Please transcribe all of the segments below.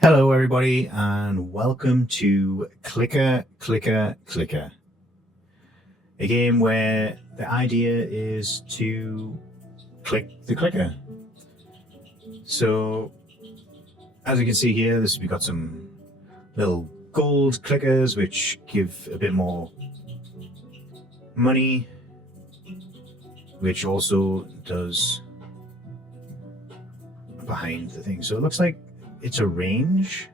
Hello, everybody, and welcome to Clicker, Clicker, Clicker, a game where the idea is to click the clicker. So, as you can see here, we've got some little gold clickers which give a bit more money, which also does behind the thing. So it looks like it's a range.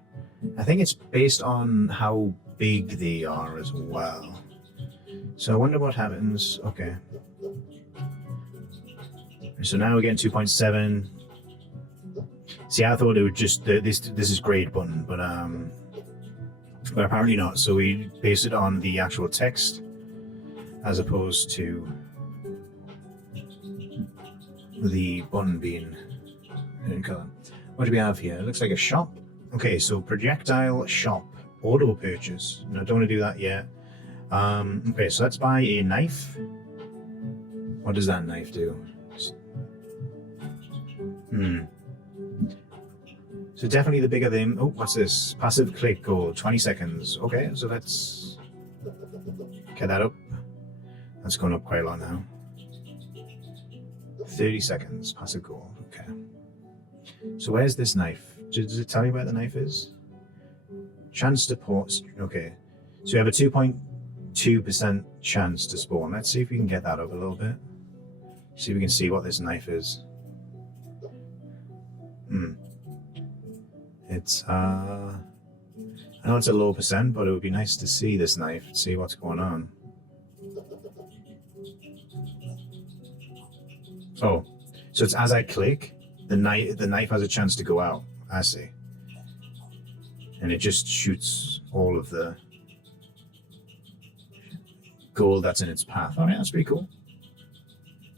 I think it's based on how big they are as well. So I wonder what happens. Okay. So now we're getting 2.7. See, I thought it would just this is grade button, but apparently not. So we base it on the actual text as opposed to the button being in color. What do we have here? It looks like a shop. Okay, so projectile shop, auto purchase. No, I don't want to do that yet. Okay, so let's buy a knife. What does that knife do? So definitely the bigger thing. Oh, what's this? Passive click goal, 20 seconds. Okay, so let's get that up. That's going up quite a lot now. 30 seconds, passive goal. Okay. So where's this knife? Does it tell you where the knife is? Chance to pause. Okay. So you have a 2.2% chance to spawn. Let's see if we can get that up a little bit. See if we can see what this knife is. It's I know it's a low percent, but it would be nice to see this knife, see what's going on. Oh, so it's as I click, the knife has a chance to go out. I see. And it just shoots all of the gold that's in its path. All right, that's pretty cool.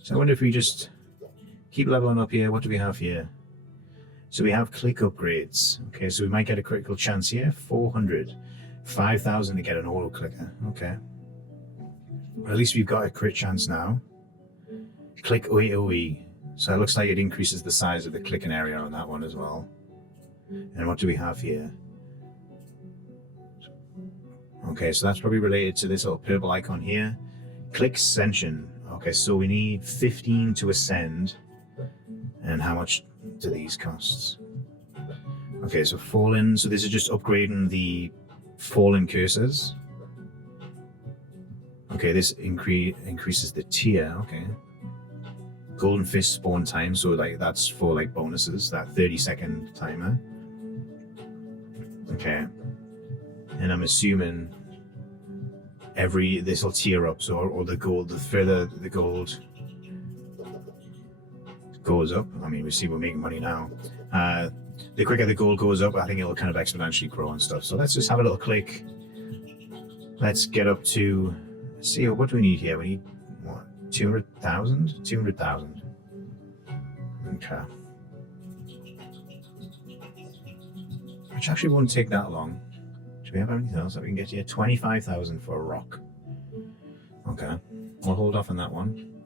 So I wonder if we just keep leveling up here. What do we have here? So we have click upgrades. Okay, so we might get a critical chance here. 400. 5,000 to get an auto clicker. Okay. Well, at least we've got a crit chance now. Click AoE. So it looks like it increases the size of the clicking area on that one as well. And what do we have here? Okay, so that's probably related to this little purple icon here. Click ascension. Okay, so we need 15 to ascend. And how much do these cost? Okay, so fallen. So this is just upgrading the fallen cursors. Okay, this increases the tier. Okay. Golden fist spawn time. So like that's for like bonuses. That 30-second timer. Okay. And I'm assuming this will tier up. So or the gold. The further the gold goes up, I mean, we see we're making money now. The quicker the gold goes up, I think it'll kind of exponentially grow and stuff. So let's just have a little click. Let's get up to, let's see, what do we need here? We need, what, 200,000? 200,000. Okay. Which actually won't take that long. Do we have anything else that we can get here? 25,000 for a rock. Okay. We'll hold off on that one.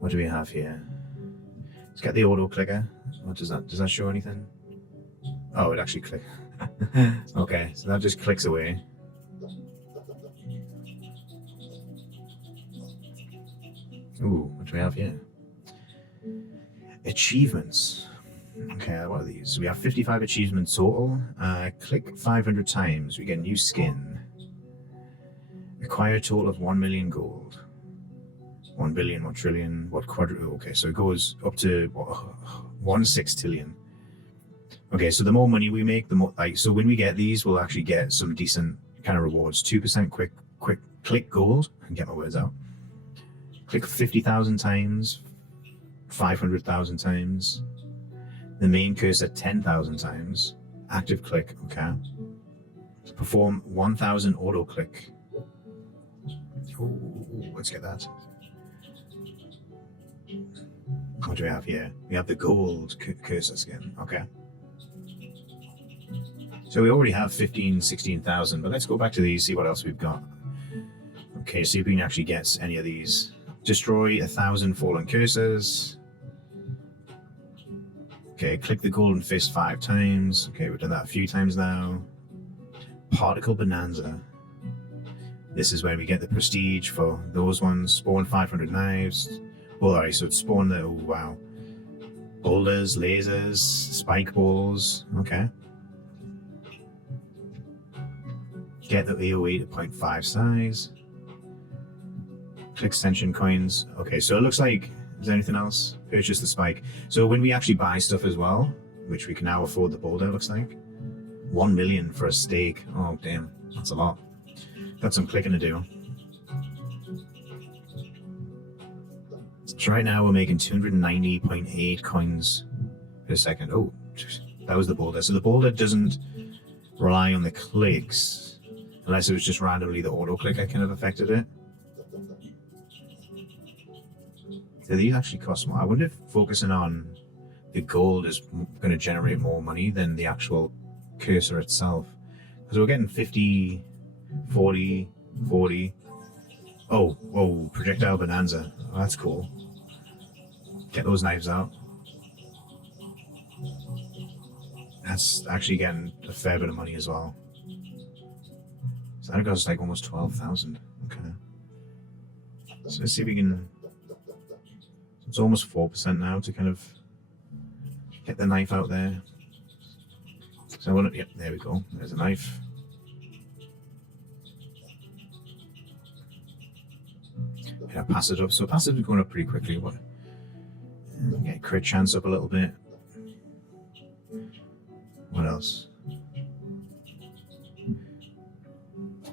What do we have here? Let's get the auto clicker. What does that show anything? Oh, it actually clicks. Okay, so that just clicks away. Ooh, what do we have here? Achievements. Okay, what are these? We have 55 achievements total. Click 500 times, we get a new skin. Acquire a total of 1 million gold. 1 billion, 1 trillion, what quadrillion? Okay, so it goes up to 1 sextillion. Okay, so the more money we make, the more so when we get these, we'll actually get some decent kind of rewards. 2% quick click gold. I can get my words out. Click 50,000 times, 500,000 times. The main cursor 10,000 times. Active click. Okay. Perform 1,000 auto click. Ooh, let's get that. What do we have here? We have the gold cursor skin. Okay. So we already have 16,000, but let's go back to these, see what else we've got. Okay, see if we can actually get any of these. Destroy 1,000 fallen cursors. Okay, click the golden fist 5 times. Okay, we've done that a few times now. Particle bonanza. This is where we get the prestige for those ones. Spawn 500 knives. Well, alright, so it's spawn the, oh wow. Boulders, lasers, spike balls. Okay. Get the AoE to 0.5 size. Click extension coins. Okay, so it looks like, is there anything else? Purchase the spike. So when we actually buy stuff as well, which we can now afford the boulder, looks like. 1 million for a stake. Oh, damn. That's a lot. Got some clicking to do. So right now we're making 290.8 coins per second. Oh, that was the boulder. So the boulder doesn't rely on the clicks, unless it was just randomly the auto clicker kind of affected it. Do these actually cost more? I wonder if focusing on the gold is going to generate more money than the actual cursor itself. Because we're getting 50, 40, 40. Oh, whoa, projectile bonanza. Oh, that's cool. Get those knives out. That's actually getting a fair bit of money as well. So that goes like almost 12,000. Okay. So let's see if we can. It's almost 4% now to kind of get the knife out there. So I want to, yep, there we go. There's a knife. Yeah, pass it up. So passive is going up pretty quickly. What? Get crit chance up a little bit. What else?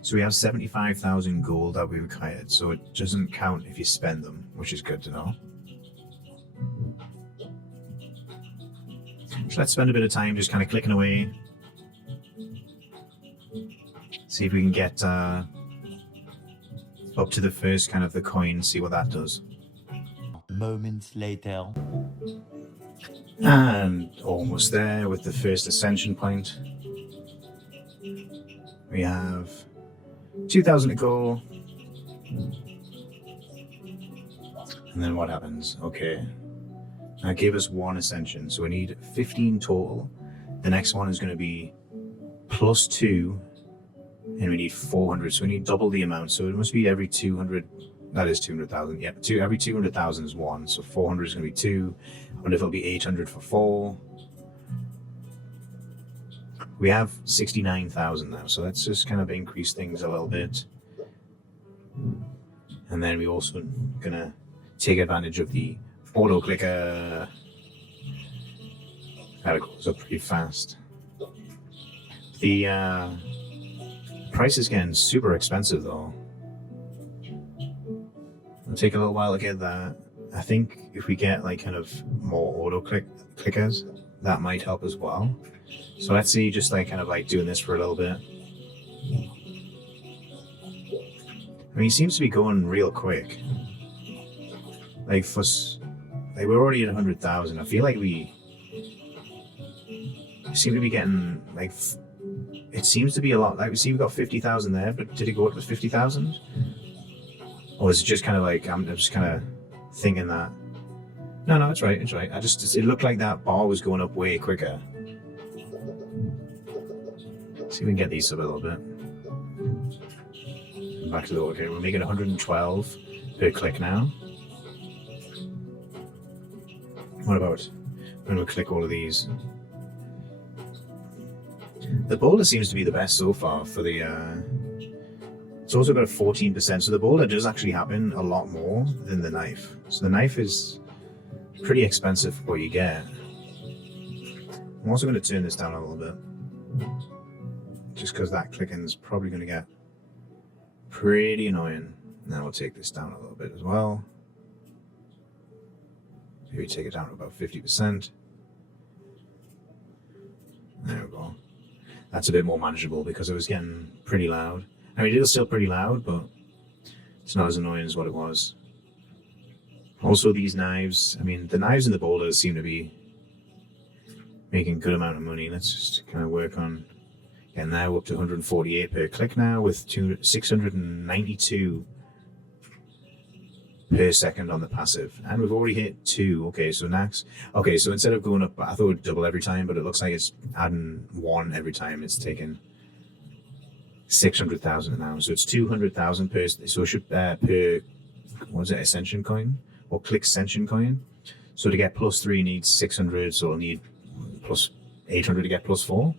So we have 75,000 gold that we required. So it doesn't count if you spend them, which is good to know. So let's spend a bit of time just kind of clicking away. See if we can get up to the first kind of the coin, see what that does. Moments later. And almost there with the first ascension point. We have 2,000 to go. And then what happens? Okay. That gave us 1 ascension, so we need 15 total. The next one is going to be +2, and we need 400, so we need double the amount. So it must be every 200, that is 200,000, yep, every 200,000 is 1, so 400 is going to be 2. I wonder if it'll be 800 for 4. We have 69,000 now, so let's just kind of increase things a little bit. And then we also going to take advantage of the auto clicker. That goes up pretty fast. The price is getting super expensive though. It'll take a little while to get that. I think if we get like kind of more auto clickers, that might help as well. So let's see, just like kind of like doing this for a little bit. I mean, he seems to be going real quick. Like for, like we're already at 100,000. I feel like we seem to be getting like, it seems to be a lot. Like we see we got 50,000 there, but did it go up to 50,000? Or is it just kind of like, I'm just kind of thinking that. No, it's right, it's right. It looked like that bar was going up way quicker. See if we can get these up a little bit. Back to the okay, we're making 112 per click now. What about when we click all of these? The boulder seems to be the best so far for the it's also got a 14%, so the boulder does actually happen a lot more than the knife. So the knife is pretty expensive for what you get. I'm also going to turn this down a little bit, just because that clicking is probably going to get pretty annoying. Now we'll take this down a little bit as well. Maybe take it down to about 50%. There we go. That's a bit more manageable because it was getting pretty loud. I mean, it is still pretty loud, but it's not as annoying as what it was. Also, these knives, I mean, the knives and the boulders seem to be making a good amount of money. Let's just kind of work on getting now up to 148 per click now with 692 per second on the passive, and we've already hit 2. Okay, so next, okay, so instead of going up, I thought it would double every time, but it looks like it's adding 1 every time. It's taken 600,000 now, so it's 200,000 per. So it should per what was it, ascension coin or click ascension coin. So to get +3 needs 600, so it'll need plus 800 to get +4.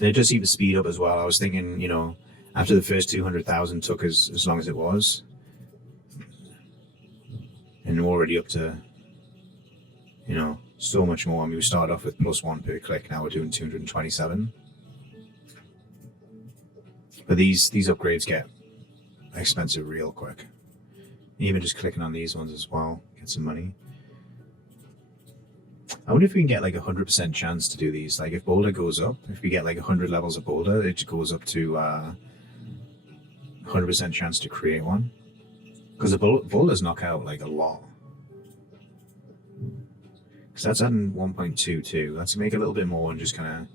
And it does seem to speed up as well. I was thinking, you know, after the first 200,000 took as long as it was, and we're already up to, you know, so much more. I mean, we started off with +1 per click. Now we're doing 227. But these upgrades get expensive real quick. Even just clicking on these ones as well, get some money. I wonder if we can get like 100% chance to do these. Like if boulder goes up, if we get like 100 levels of boulder, it goes up to 100% chance to create one. Because the boulders knock out like a lot. Because that's adding 1.22. Let's make a little bit more and just kind of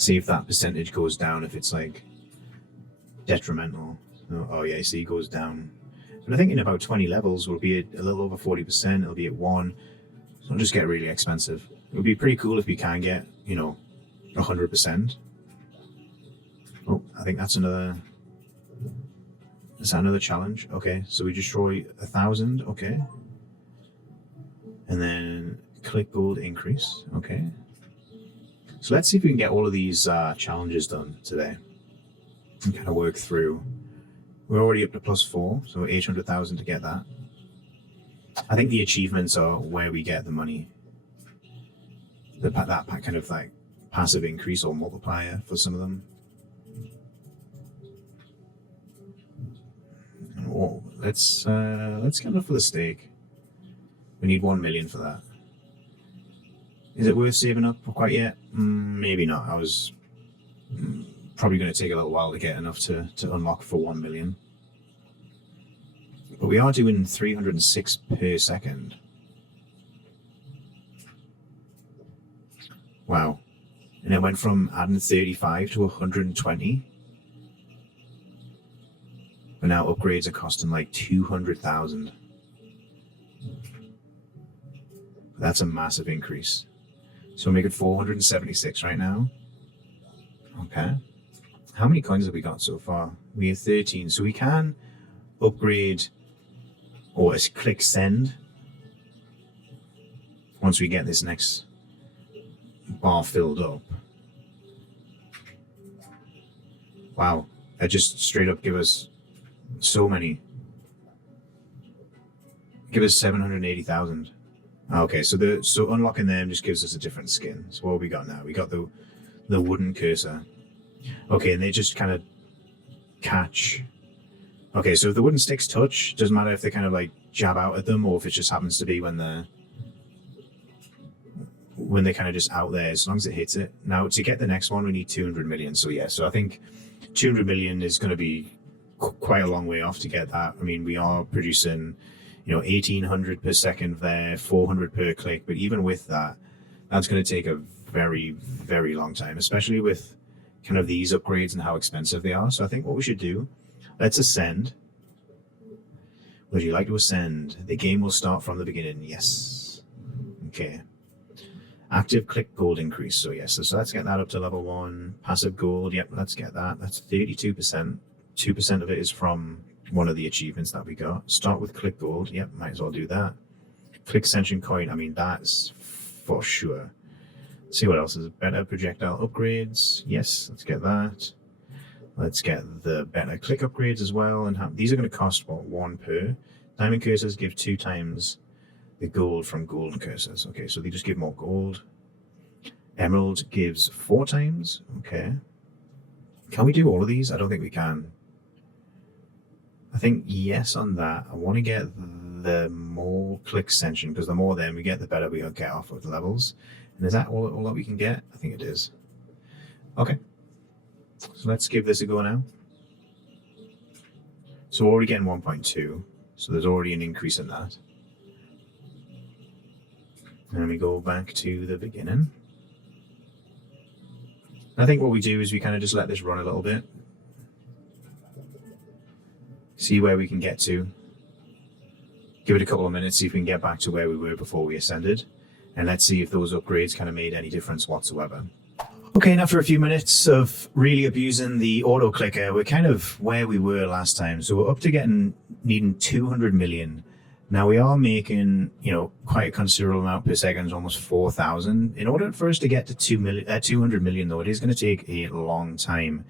see if that percentage goes down, if it's like detrimental. Oh yeah, see, it goes down. But I think in about 20 levels, we'll be at a little over 40%. It'll be at 1. So it'll just get really expensive. It would be pretty cool if we can get, you know, 100%. Oh, I think that's another. Is that another challenge? Okay, so we destroy 1,000. Okay. And then click gold increase. Okay. So let's see if we can get all of these challenges done today and kind of work through. We're already up to +4, so 800,000 to get that. I think the achievements are where we get the money. That kind of like passive increase or multiplier for some of them. Oh, let's get enough for the stake. We need 1 million for that. Is it worth saving up quite yet? Maybe not. I was probably going to take a little while to get enough to unlock for 1 million. But we are doing 306 per second. Wow. And it went from adding 35 to 120. But now upgrades are costing like 200,000. That's a massive increase. So we're making 476 right now. Okay. How many coins have we got so far? We have 13. So we can upgrade or click send once we get this next bar filled up. Wow. That just straight up give us so many. Give us 780,000. Okay, so unlocking them just gives us a different skin. So what have we got now? We got the wooden cursor. Okay, and they just kind of catch. Okay, so if the wooden sticks touch, doesn't matter if they kind of like jab out at them or if it just happens to be when they're kind of just out there, as long as it hits it. Now to get the next one, we need 200 million. So yeah, so I think 200 million is going to be quite a long way off to get that. I mean, we are producing, 1,800 per second there, 400 per click. But even with that, that's going to take a very, very long time, especially with kind of these upgrades and how expensive they are. So I think what we should do, let's ascend. Would you like to ascend? The game will start from the beginning. Yes. Okay. Active click gold increase. So yes, so let's get that up to level 1. Passive gold. Yep, let's get that. That's 32%. 2% of it is from one of the achievements that we got. Start with click gold. Yep, might as well do that. Click ascension coin. I mean, that's for sure. Let's see what else is better. Projectile upgrades. Yes, let's get that. Let's get the better click upgrades as well. And these are going to cost, what, 1 per? Diamond cursors give 2 times the gold from golden cursors. Okay, so they just give more gold. Emerald gives 4 times. Okay. Can we do all of these? I don't think we can. I think yes on that. I want to get the more click ascension, because the more then we get, the better we'll get off of the levels. And is that all that we can get? I think it is. Okay. So let's give this a go now. So we're already getting 1.2. So there's already an increase in that. And we go back to the beginning. I think what we do is we kind of just let this run a little bit. See where we can get to. Give it a couple of minutes, see if we can get back to where we were before we ascended. And let's see if those upgrades kind of made any difference whatsoever. Okay, now for a few minutes of really abusing the auto clicker, we're kind of where we were last time. So we're up to needing 200 million. Now we are making, quite a considerable amount per second, almost 4,000. In order for us to get to 200 million though, it is going to take a long time.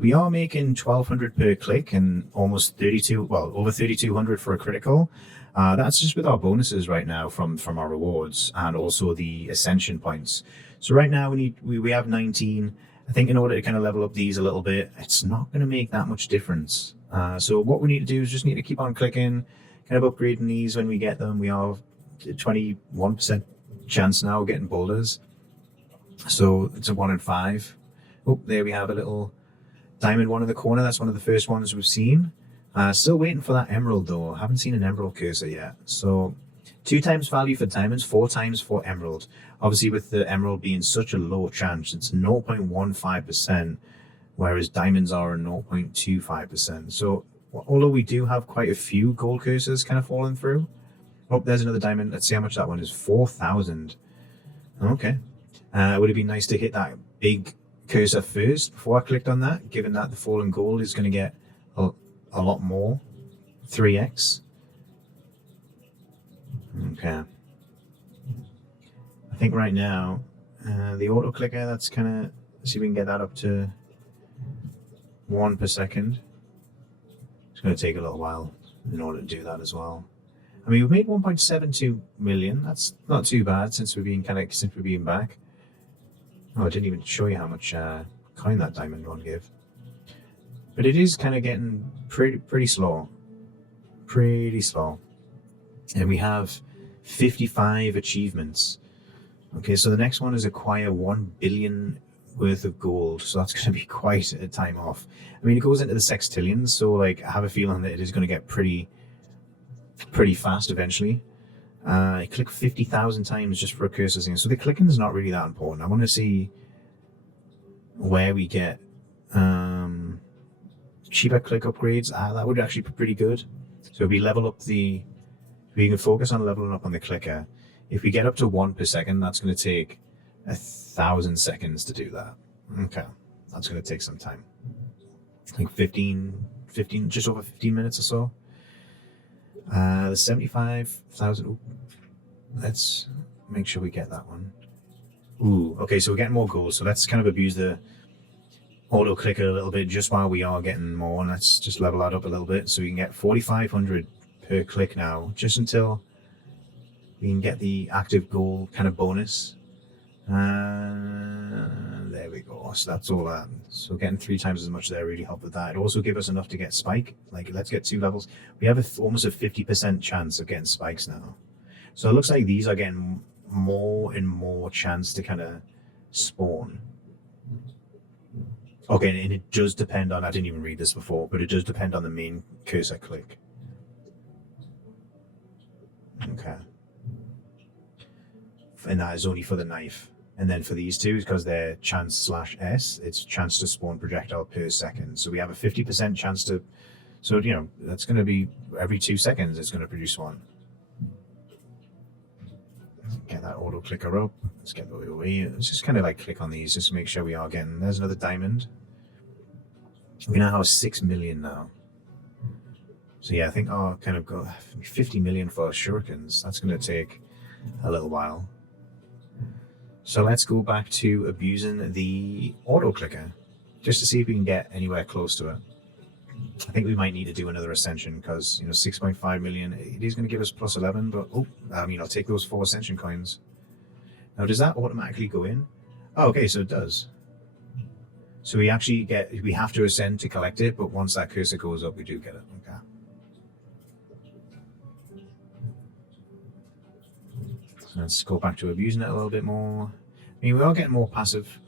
We are making 1,200 per click and almost over 3,200 for a critical. That's just with our bonuses right now from our rewards and also the ascension points. So right now we have 19. I think in order to kind of level up these a little bit, it's not going to make that much difference. So what we need to do is just need to keep on clicking, kind of upgrading these when we get them. We are 21% chance now of getting boulders. So it's a 1 in 5. Oh, there we have a little diamond one in the corner. That's one of the first ones we've seen. Still waiting for that emerald though. Haven't seen an emerald cursor yet. So 2 times value for diamonds, 4 times for emerald. Obviously with the emerald being such a low chance, it's 0.15%, whereas diamonds are a 0.25%. So although we do have quite a few gold cursors kind of falling through. Oh, there's another diamond. Let's see how much that one is. 4,000. Okay. It would have been nice to hit that big cursor first before I clicked on that, given that the fallen gold is going to get a lot more. 3x. Okay. I think right now, the auto clicker, that's kind of, see if we can get that up to 1 per second. It's going to take a little while in order to do that as well. I mean, we've made 1.72 million. That's not too bad since we've been back. Oh, I didn't even show you how much coin that diamond one gave. But it is kind of getting pretty slow. Pretty slow. And we have 55 achievements. Okay, so the next one is acquire 1 billion worth of gold. So that's going to be quite a time off. I mean, it goes into the sextillions, so like I have a feeling that it is going to get pretty fast eventually. I click 50,000 times just for a cursor thing. So the clicking is not really that important. I want to see where we get cheaper click upgrades. That would actually be pretty good. So if we level up we can focus on leveling up on the clicker. If we get up to 1 per second, that's going to take 1,000 seconds to do that. Okay, that's going to take some time. I think 15, just over 15 minutes or so. The 75,000. Let's make sure we get that one. Ooh, okay, so we're getting more gold. So let's kind of abuse the auto clicker a little bit just while we are getting more. And let's just level that up a little bit so we can get 4,500 per click now, just until we can get the active gold kind of bonus. There we go. So that's all that. So getting 3 times as much there really helped with that. It also gave us enough to get spike. Like, let's get 2 levels. We have almost a 50% chance of getting spikes now. So it looks like these are getting more and more chance to kind of spawn. Okay, and it does depend on, I didn't even read this before, but it does depend on the main cursor click. Okay. And that is only for the knife. And then for these two, because they're chance/S, it's chance to spawn projectile per second. So we have a 50% chance to, so, that's going to be every 2 seconds, it's going to produce one. Get that auto clicker up. Let's get the way. Let's just kind of like click on these just to make sure we are getting, there's another diamond. We now have 6 million now. So yeah, I think I'll kind of go 50 million for shurikens. That's going to take a little while. So let's go back to abusing the auto clicker just to see if we can get anywhere close to it. I think we might need to do another ascension because 6.5 million, it is going to give us plus 11, but I'll take those 4 ascension coins. Now, does that automatically go in? Oh, okay, so it does. So we have to ascend to collect it, but once that cursor goes up, we do get it. Okay. So let's go back to abusing it a little bit more. I mean, we are getting more passive.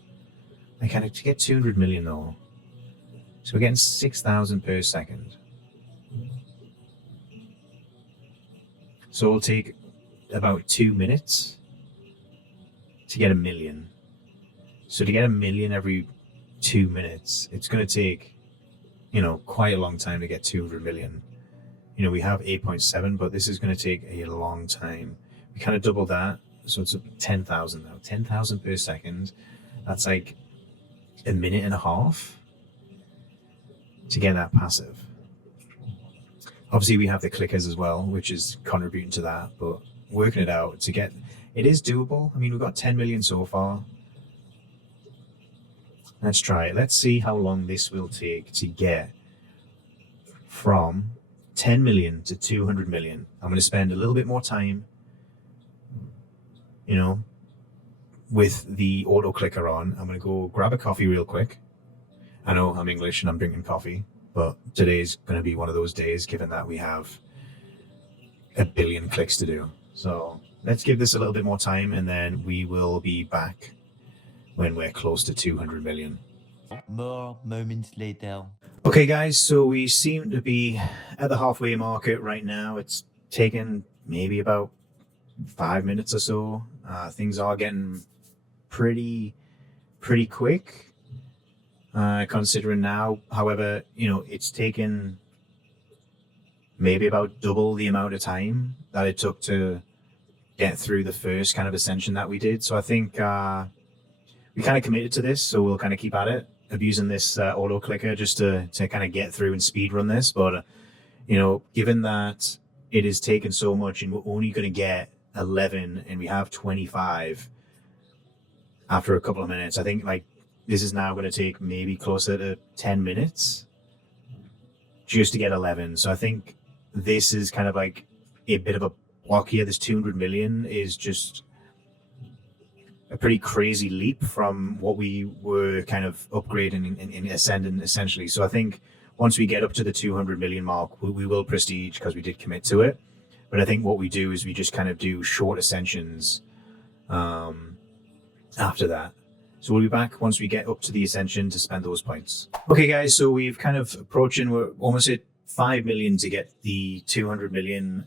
I kind of to get 200 million though. So we're getting 6,000 per second. So it'll take about 2 minutes to get 1 million. So to get 1 million every 2 minutes, it's going to take, quite a long time to get 200 million. We have 8.7, but this is going to take a long time. We kind of double that. So it's 10,000 now. 10,000 per second. That's like 1.5 minutes to get that passive. Obviously, we have the clickers as well, which is contributing to that, but working it out to get, it is doable. I mean, we've got 10 million so far. Let's try it. Let's see how long this will take to get from 10 million to 200 million. I'm going to spend a little bit more time, with the auto clicker on. I'm going to go grab a coffee real quick. I know I'm English and I'm drinking coffee, but today's going to be one of those days given that we have 1 billion clicks to do. So let's give this a little bit more time and then we will be back when we're close to 200 million. More moments later. Okay, guys, so we seem to be at the halfway market right now. It's taken maybe about 5 minutes or so. Things are getting pretty quick, considering now. However, it's taken maybe about double the amount of time that it took to get through the first kind of ascension that we did. So I think we kind of committed to this, so we'll kind of keep at it, abusing this auto clicker just to kind of get through and speed run this. But given that it has taken so much and we're only going to get 11 and we have 25 after a couple of minutes, I think like this is now going to take maybe closer to 10 minutes just to get 11. So I think this is kind of like a bit of a block here. This 200 million is just a pretty crazy leap from what we were kind of upgrading and ascending essentially. So I think once we get up to the 200 million mark, we will prestige because we did commit to it. But I think what we do is we just kind of do short ascensions after that. So we'll be back once we get up to the ascension to spend those points. Okay, guys, so we've kind of approaching, we're almost at 5 million to get the 200 million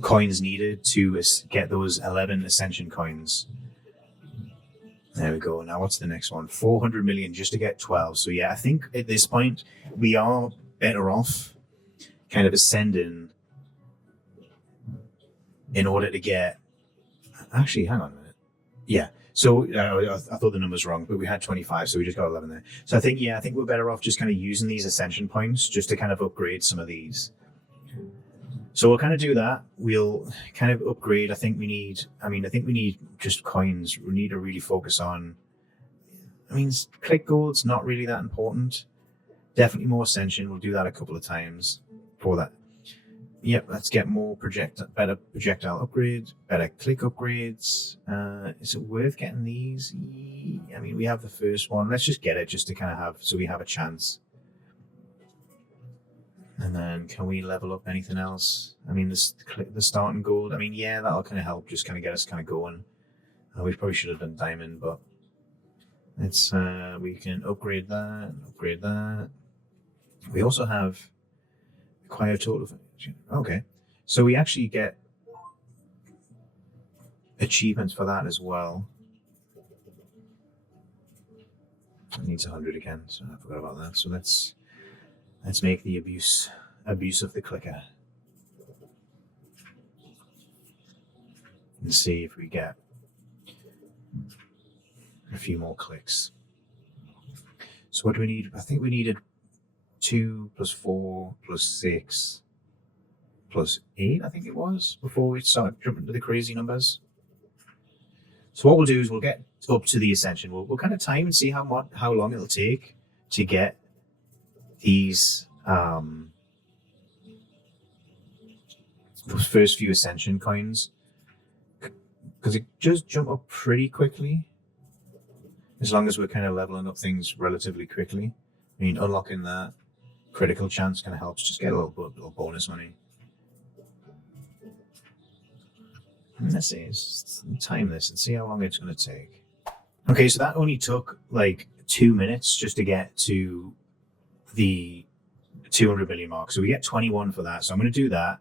coins needed to get those 11 ascension coins. There we go. Now what's the next one? 400 million just to get 12. So yeah, I think at this point we are better off kind of ascending in order to get, actually, hang on a minute. Yeah. So I thought the number's wrong, but we had 25, so we just got 11 there. So I think we're better off just kind of using these ascension points just to kind of upgrade some of these. So we'll kind of do that. We'll kind of upgrade. I think we need just coins. We need to really focus on, click gold's not really that important. Definitely more ascension. We'll do that a couple of times for that. Yep, let's get more better projectile upgrades, better click upgrades. Is it worth getting these? We have the first one. Let's just get it just to kind of have, so we have a chance. And then can we level up anything else? The starting gold. That'll kind of help, just kind of get us kind of going. We probably should have done diamond, but it's we can upgrade that, upgrade that. We also have acquire total of, okay. So we actually get achievements for that as well. It needs 100 again, so I forgot about that. So let's make the abuse of the clicker and see if we get a few more clicks. So what do we need? I think we needed 2 + 4 + 6 + 8, I think it was, before we start jumping to the crazy numbers. So what we'll do is we'll get up to the ascension. We'll kind of time and see how long it'll take to get these those first few ascension coins, because it just jump up pretty quickly as long as we're kind of leveling up things relatively quickly. Unlocking that critical chance kind of helps just get a little bonus money. And let's see, let's time this and see how long it's going to take. Okay, so that only took like 2 minutes just to get to the 200 million mark. So we get 21 for that. So I'm going to do that.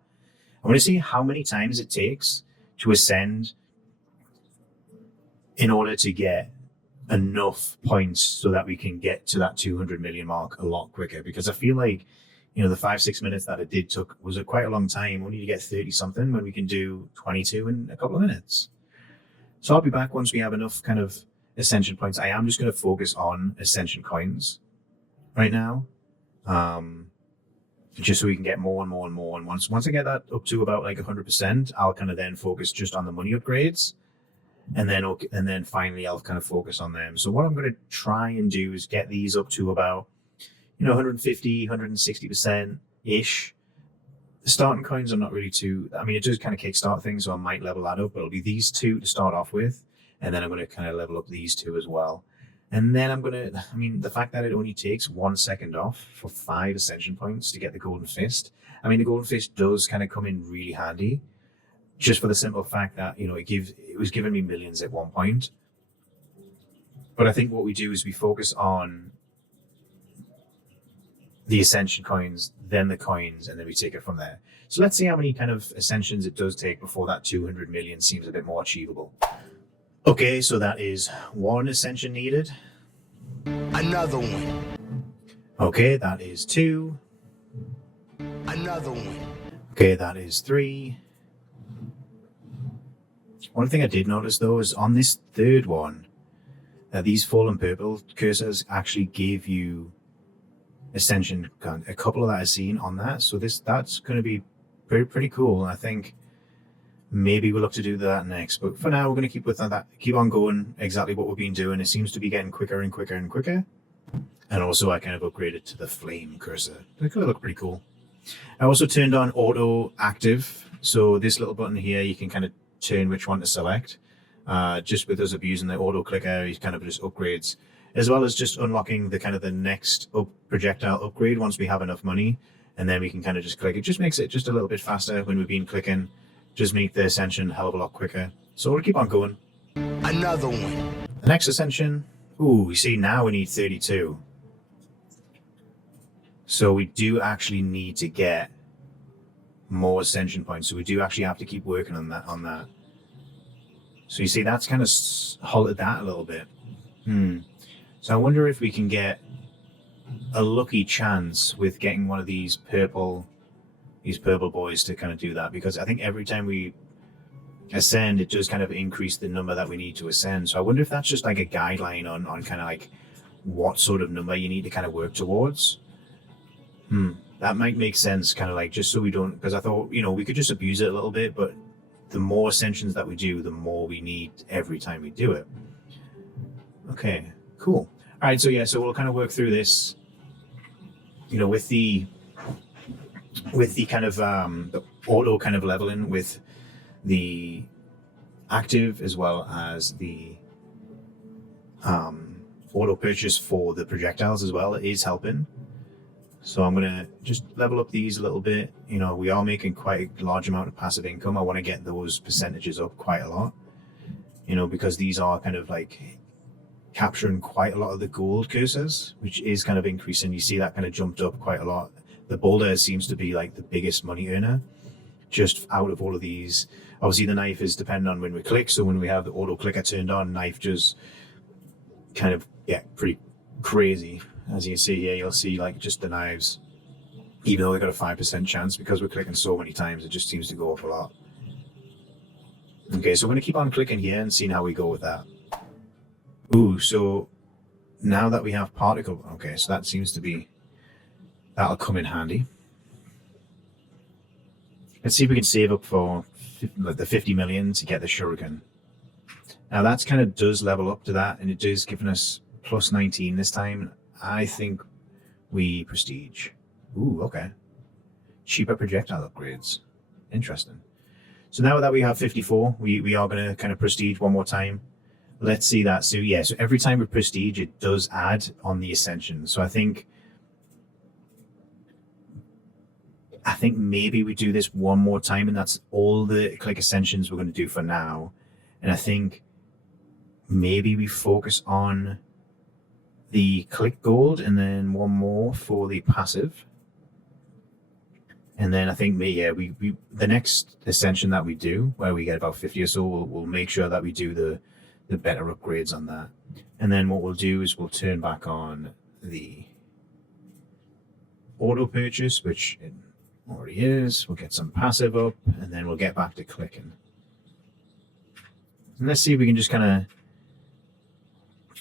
I want to see how many times it takes to ascend in order to get enough points so that we can get to that 200 million mark a lot quicker. Because I feel like, the 5-6 minutes that it did took was quite a long time only to get 30 something when we can do 22 in a couple of minutes. So I'll be back once we have enough kind of ascension points. I am just going to focus on ascension coins right now, just so we can get more and more and more. And once I get that up to about like 100%, I'll kind of then focus just on the money upgrades, and then finally I'll kind of focus on them. So what I'm going to try and do is get these up to about 150, 160% ish. The starting coins are not really too. I mean, it does kind of kickstart things, so I might level that up. But it'll be these two to start off with, and then I'm going to kind of level up these two as well. And then I'm going to, the fact that it only takes 1 second off for 5 ascension points to get the golden fist. The golden fist does kind of come in really handy, just for the simple fact that, it was giving me millions at one point. But I think what we do is we focus on the ascension coins, then the coins, and then we take it from there. So let's see how many kind of ascensions it does take before that 200 million seems a bit more achievable. Okay, so that is 1 ascension needed. Another one. Okay, that is 2. Another one. Okay, that is 3. One thing I did notice though is on this third one, these fallen purple cursors actually gave you ascension. A couple of that I've seen on that, so that's going to be pretty cool. I think maybe we'll look to do that next, but for now we're going to keep on going exactly what we've been doing. It seems to be getting quicker and quicker and quicker. And also I kind of upgraded to the flame cursor. They kind of look pretty cool. I also turned on auto active, so this little button here, you can kind of turn which one to select. Just with us abusing the auto clicker, it kind of just upgrades, as well as just unlocking the next projectile upgrade once we have enough money, and then we can kind of just click. It just makes it just a little bit faster when we've been clicking, just make the ascension a hell of a lot quicker. So we'll keep on going. Another one. The next ascension, ooh, you see now we need 32. So we do actually need to get more ascension points. So we do actually have to keep working on that. So you see that's kind of halted that a little bit. So I wonder if we can get a lucky chance with getting one of these purple boys to kind of do that, because I think every time we ascend, it does kind of increase the number that we need to ascend. So I wonder if that's just like a guideline on kind of like what sort of number you need to kind of work towards. That might make sense, kind of like, just so we don't, because I thought, we could just abuse it a little bit, but the more ascensions that we do, the more we need every time we do it. Okay, cool. All right, so we'll kind of work through this, with the kind of the auto kind of leveling with the active, as well as the auto purchase for the projectiles as well. It is helping. So I'm going to just level up these a little bit. We are making quite a large amount of passive income. I want to get those percentages up quite a lot, because these are kind of like capturing quite a lot of the gold cursors, which is kind of increasing. You see that kind of jumped up quite a lot. The boulder seems to be like the biggest money earner just out of all of these. Obviously the knife is dependent on when we click. So when we have the auto clicker turned on, knife just kind of get pretty crazy. As you can see here, you'll see like just the knives, even though they've got a 5% chance, because we're clicking so many times, it just seems to go up a lot. Okay, so we're going to keep on clicking here and seeing how we go with that. Ooh, so now that we have particle, okay, so that seems to be, that'll come in handy. Let's see if we can save up for the 50 million to get the shuriken. Now that's kind of does level up to that, and it is giving us plus 19 this time. I think we prestige. Ooh, okay. Cheaper projectile upgrades. Interesting. So now that we have 54, we are going to kind of prestige one more time. Let's see that. So yeah, so every time we prestige, it does add on the ascension. So I think maybe we do this one more time, and that's all the click ascensions we're going to do for now. And I think maybe we focus on the click gold and then one more for the passive. And then I think we the next ascension that we do, where we get about 50 or so, we'll make sure that we do the better upgrades on that. And then what we'll do is we'll turn back on the auto purchase, which it already is. We'll get some passive up, and then we'll get back to clicking. And let's see if we can just kind of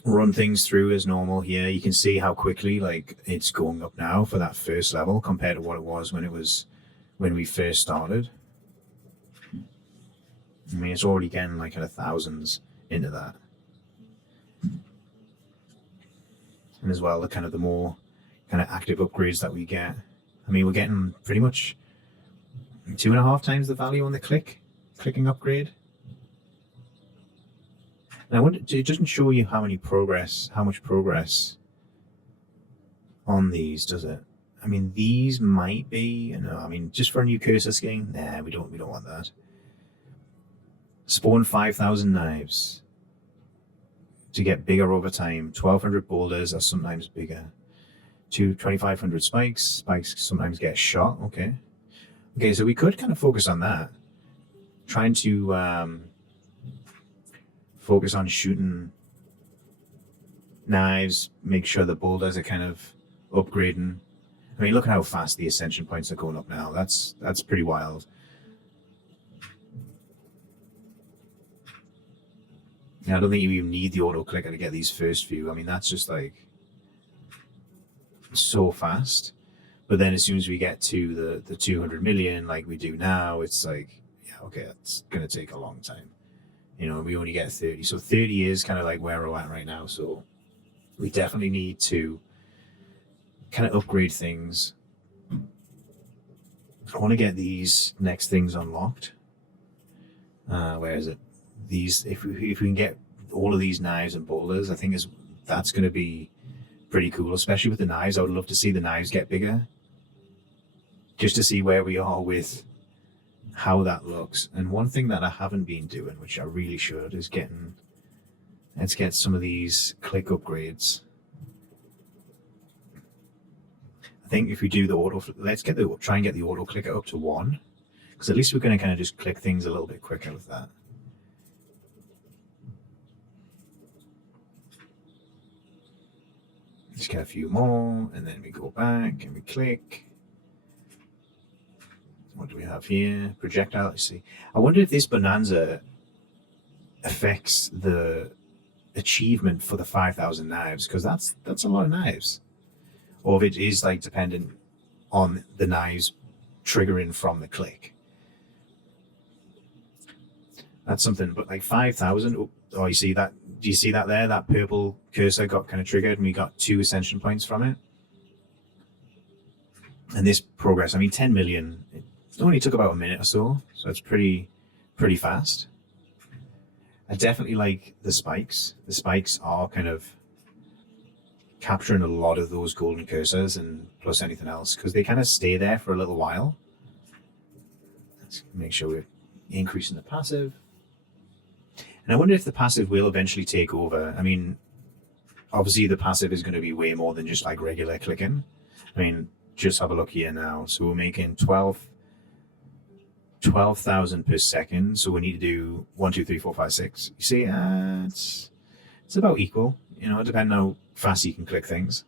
run things through as normal here. You can see how quickly like it's going up now for that first level compared to what it was when we first started. I mean, it's already getting like kind of thousands into that. And as well, the more kind of active upgrades that we get. I mean, we're getting pretty much 2.5 times the value on the clicking upgrade. And I wonder, it doesn't show you how much progress on these, does it? I mean, these might be, I mean, just for a new cursor skin, nah, we don't want that. Spawn 5,000 knives to get bigger over time. 1,200 boulders are sometimes bigger. 2,500 spikes. Spikes sometimes get shot. Okay, so we could kind of focus on that. Trying to focus on shooting knives, make sure the boulders are kind of upgrading. I mean, look at how fast the ascension points are going up now. That's pretty wild. Yeah, I don't think you even need the auto clicker to get these first few. I mean, that's just like so fast. But then as soon as we get to the 200 million like we do now, it's like, yeah, okay, it's going to take a long time. We only get 30. So 30 is kind of like where we're at right now. So we definitely need to kind of upgrade things. I want to get these next things unlocked. Where is it? These, if we can get all of these knives and boulders, I think that's going to be pretty cool, especially with the knives. I would love to see the knives get bigger, just to see where we are with how that looks. And one thing that I haven't been doing, which I really should, is let's get some of these click upgrades. I think if we do the auto, try and get the auto clicker up to 1, because at least we're going to kind of just click things a little bit quicker with that. Just get a few more, and then we go back and we click. What do we have here? Projectile. Let's see. I wonder if this bonanza affects the achievement for the 5,000 knives, because that's a lot of knives. Or if it is like dependent on the knives triggering from the click. That's something. But like 5,000. Oh, you see that? Do you see that there? That purple cursor got kind of triggered, and we got 2 ascension points from it. And this progress, I mean, 10 million. It only took about a minute or so it's pretty fast. I definitely like the spikes. The spikes are kind of capturing a lot of those golden cursors, and plus anything else, because they kind of stay there for a little while. Let's make sure we're increasing the passive. And I wonder if the passive will eventually take over. I mean, obviously the passive is going to be way more than just like regular clicking. I mean, just have a look here now. So we're making 12,000 per second. So we need to do 1, 2, 3, 4, 5, 6. You see, it's about equal. Depending how fast you can click things.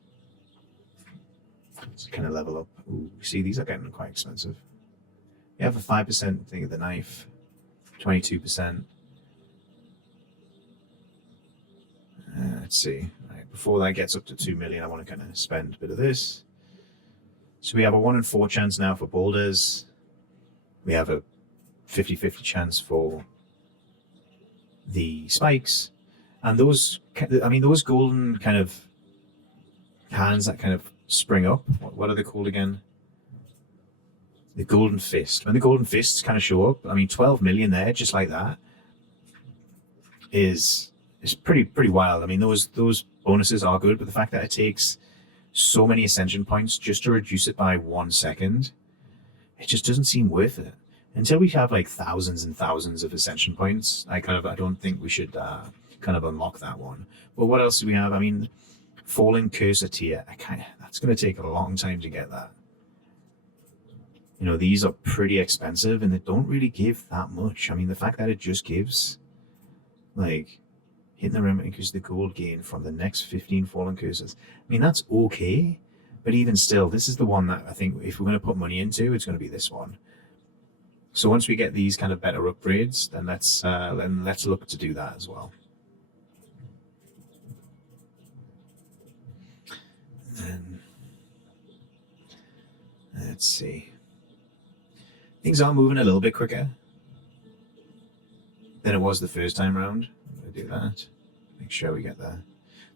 So kind of level up. Ooh, you see, these are getting quite expensive. You have a 5% thing of the knife, 22%. Let's see. Right, before that gets up to 2 million, I want to kind of spend a bit of this. So we have a 1 in 4 chance now for boulders. We have a 50-50 chance for the spikes. And those golden kind of hands that kind of spring up, what are they called again? The golden fist. When the golden fists kind of show up, I mean, 12 million there, just like that, is pretty wild. I mean, those bonuses are good, but the fact that it takes so many ascension points just to reduce it by 1 second, it just doesn't seem worth it. Until we have like thousands and thousands of ascension points, I don't think we should kind of unlock that one. But what else do we have? I mean, falling cursor tier. That's going to take a long time to get that. These are pretty expensive, and they don't really give that much. I mean, the fact that it just gives like Hitting the rim increases the gold gain from the next 15 fallen cursors. I mean, that's okay, but even still, this is the one that I think if we're going to put money into, it's going to be this one. So once we get these kind of better upgrades, then let's look to do that as well. And let's see. Things are moving a little bit quicker than it was the first time round. I'm going to do that. Make sure we get the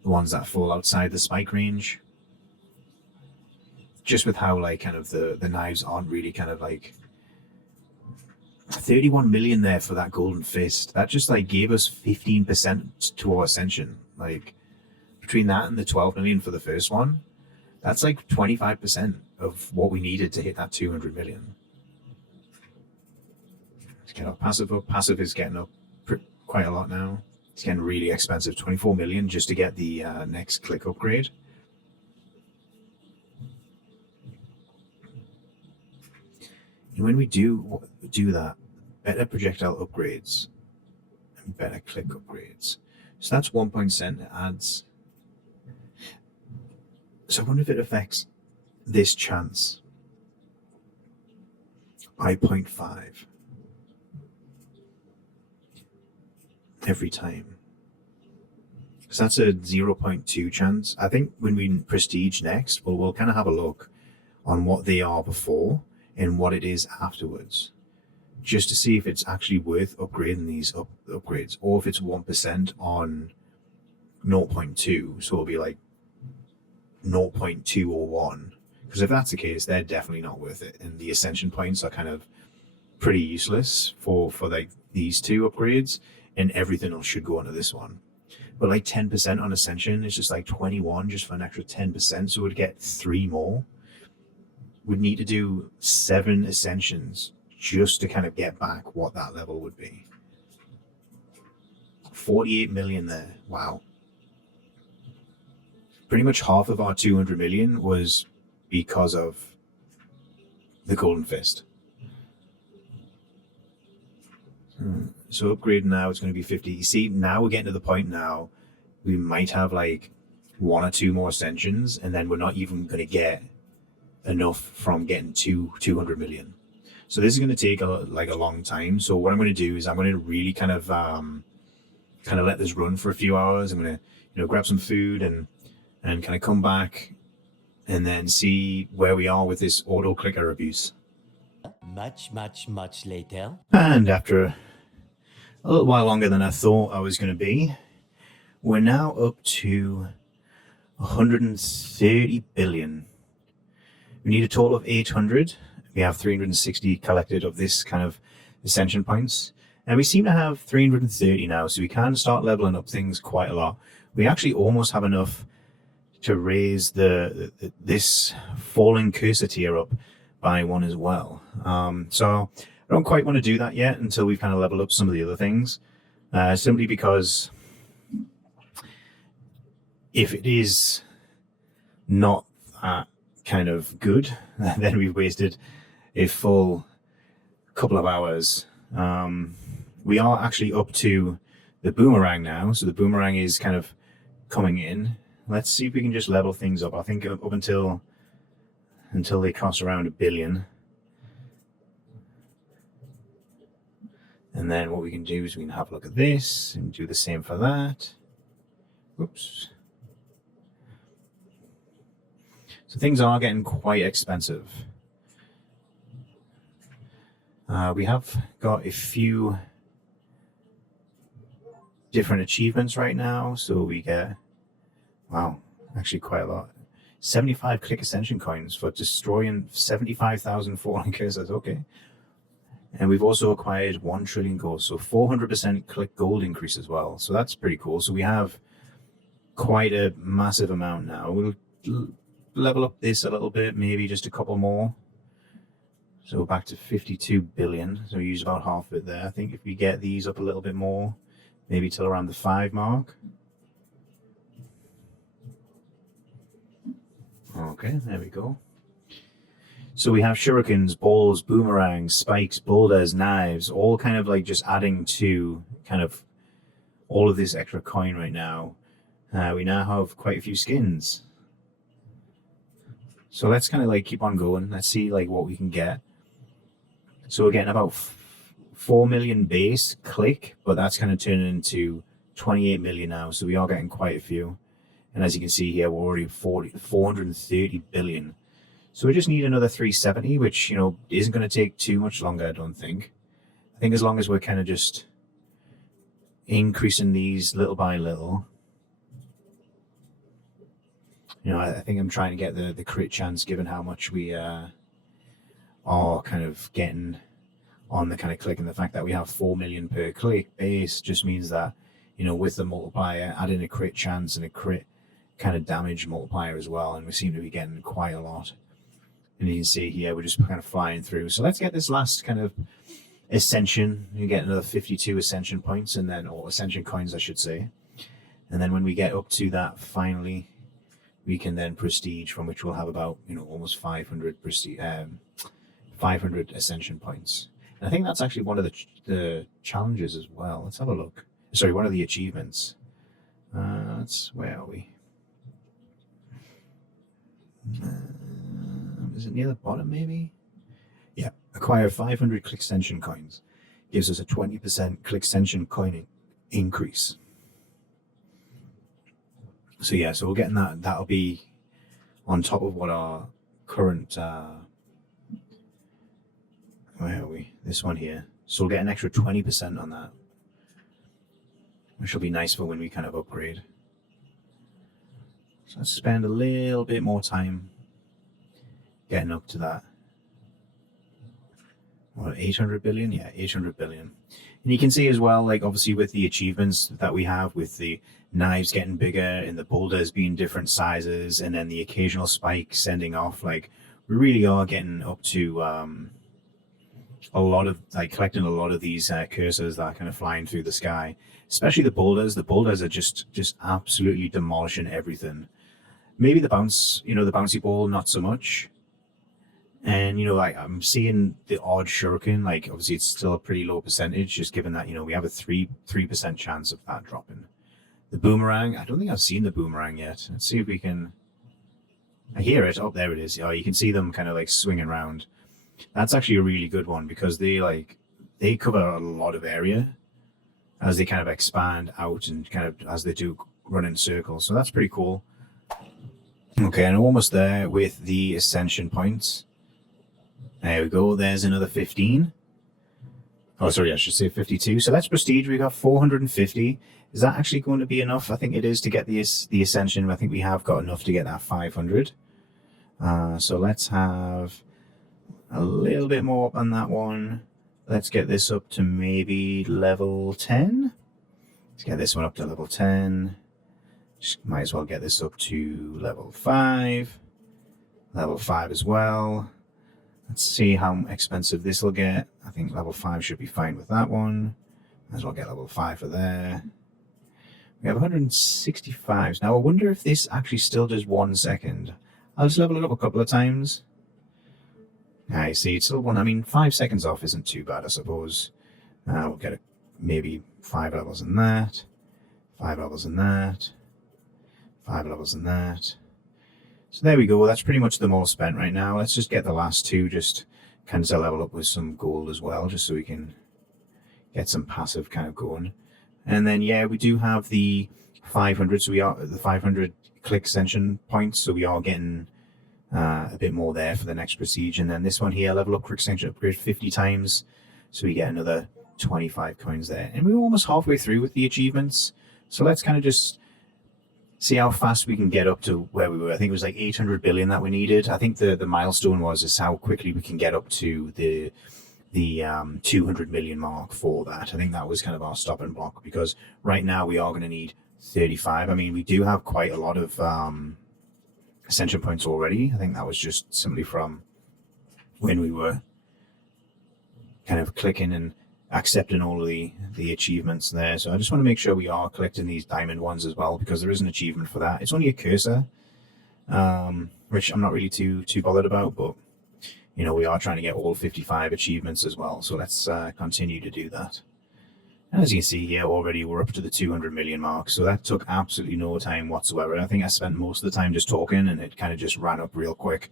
ones that fall outside the spike range. Just with how like kind of the knives aren't really kind of like 31 million there for that golden fist. That just like gave us 15% to our ascension. Like between that and the 12 million for the first one, that's like 25% of what we needed to hit that 200 million. Let's get our passive up. Passive is getting up quite a lot now. It's getting really expensive, 24 million just to get the next click upgrade. And when we do that, better projectile upgrades and better click upgrades. So that's 1% it adds. So I wonder if it affects this chance by 0.5 every time. So that's a 0.2 chance. I think when we prestige next, we'll kind of have a look on what they are before and what it is afterwards, just to see if it's actually worth upgrading these upgrades, or if it's 1% on 0.2. So it'll be like 0.2 or 1. Because if that's the case, they're definitely not worth it. And the ascension points are kind of pretty useless for like these two upgrades, and everything else should go onto this one. But like 10% on ascension is just like 21 just for an extra 10%. So we'd get 3 more. We'd need to do 7 ascensions just to kind of get back what that level would be. 48 million there. Wow. Pretty much half of our 200 million was because of the Golden Fist. So upgrade now, it's going to be 50. You see, now we're getting to the point now, we might have like 1 or 2 more ascensions, and then we're not even going to get enough from getting to 200 million. So this is going to take a long time. So what I'm going to do is I'm going to really kind of let this run for a few hours. I'm going to grab some food and kind of come back and then see where we are with this auto clicker abuse. Much later. And after a little while longer than I thought I was going to be, we're now up to 130 billion. We need a total of 800. We have 360 collected of this kind of ascension points. And we seem to have 330 now, so we can start leveling up things quite a lot. We actually almost have enough to raise this falling cursor tier up by 1 as well. So I don't quite want to do that yet until we've kind of leveled up some of the other things. Simply because if it is not that kind of good, then we've wasted a full couple of hours. We are actually up to the boomerang now, so the boomerang is kind of coming in. Let's see if we can just level things up. I think up until they cost around 1 billion. And then what we can do is we can have a look at this and do the same for that. Oops. So things are getting quite expensive. We have got a few different achievements right now. So we get, wow, actually quite a lot. 75 click ascension coins for destroying 75,000 fallen cursors. Okay. And we've also acquired 1 trillion gold. So 400% click gold increase as well. So that's pretty cool. So we have quite a massive amount now. We'll level up this a little bit, maybe just a couple more. So back to 52 billion. So we use about half of it there. I think if we get these up a little bit more, maybe till around the 5 mark. Okay, there we go. So we have shurikens, balls, boomerangs, spikes, boulders, knives, all kind of like just adding to kind of all of this extra coin right now, we now have quite a few skins. So let's kind of like keep on going. Let's see like what we can get. So we're getting about 4 million base click, but that's kind of turning into 28 million now. So we are getting quite a few. And as you can see here, we're already 430 billion. So we just need another 370, which, you know, isn't going to take too much longer, I don't think. I think as long as we're kind of just increasing these little by little. You know, I think I'm trying to get the crit chance, given how much we are kind of getting on the kind of click, and the fact that we have 4 million per click base just means that, you know, with the multiplier, adding a crit chance and a crit kind of damage multiplier as well, and we seem to be getting quite a lot. And you can see here, we're just kind of flying through. So let's get this last kind of ascension. You get another 52 ascension points, and then, or ascension coins, I should say. And then when we get up to that, finally, we can then prestige, from which we'll have about, you know, almost 500 prestige, 500 ascension points. And I think that's actually one of the challenges as well. Let's have a look. Sorry, one of the achievements. Where are we? Is it near the bottom, maybe? Yeah. Acquire 500 click extension coins. Gives us a 20% click extension coin increase. So yeah, so we're getting that. That'll be on top of what our current... where are we? This one here. So we'll get an extra 20% on that, which will be nice for when we kind of upgrade. So let's spend a little bit more time getting up to that. What, 800 billion? Yeah, 800 billion. And you can see as well, like obviously with the achievements that we have, with the knives getting bigger and the boulders being different sizes, and then the occasional spike sending off, like we really are getting up to a lot of, like, collecting a lot of these cursors that are kind of flying through the sky, especially the boulders. The boulders are just absolutely demolishing everything. Maybe the bounce, you know, the bouncy ball, not so much. And, you know, like I'm seeing the odd shuriken, like obviously it's still a pretty low percentage, just given that, you know, we have a 3% chance of that dropping. The boomerang, I don't think I've seen the boomerang yet. Let's see if we can, I hear it. Oh, there it is. Oh, you can see them kind of like swinging around. That's actually a really good one, because they cover a lot of area as they kind of expand out and kind of as they do run in circles. So that's pretty cool. Okay, and almost there with the ascension points. There we go. There's another 15. Oh, sorry, I should say 52. So that's prestige. We got 450. Is that actually going to be enough? I think it is to get the ascension. I think we have got enough to get that 500. So let's have a little bit more up on that one. Let's get this up to maybe level 10. Let's get this one up to level 10. Just might as well get this up to level 5. Level 5 as well. Let's see how expensive this will get. I think level 5 should be fine with that one. Might as well get level 5 for there. We have 165s. Now I wonder if this actually still does 1 second. I'll just level it up a couple of times. I see, it's still one. I mean, 5 seconds off isn't too bad, I suppose. We'll get maybe 5 levels in that. 5 levels in that. 5 levels in that. So there we go. That's pretty much them all spent right now. Let's just get the last two, just kind of level up with some gold as well, just so we can get some passive kind of going. And then, yeah, we do have the 500. So we are the 500 click extension points. So we are getting a bit more there for the next prestige. And then this one here, level up quick extension upgrade 50 times. So we get another 25 coins there. And we're almost halfway through with the achievements. So let's kind of just see how fast we can get up to where we were. I think it was like 800 billion that we needed. I think the milestone is how quickly we can get up to the 200 million mark for that. I think that was kind of our stopping block, because right now we are going to need 35. I mean, we do have quite a lot of ascension points already. I think that was just simply from when we were kind of clicking and accepting all of the achievements there. So I just want to make sure we are collecting these diamond ones as well, because there is an achievement for that. It's only a cursor, which I'm not really too bothered about, but you know, we are trying to get all 55 achievements as well. So let's continue to do that. And as you can see here, already we're up to the 200 million mark. So that took absolutely no time whatsoever. I think I spent most of the time just talking, and it kind of just ran up real quick.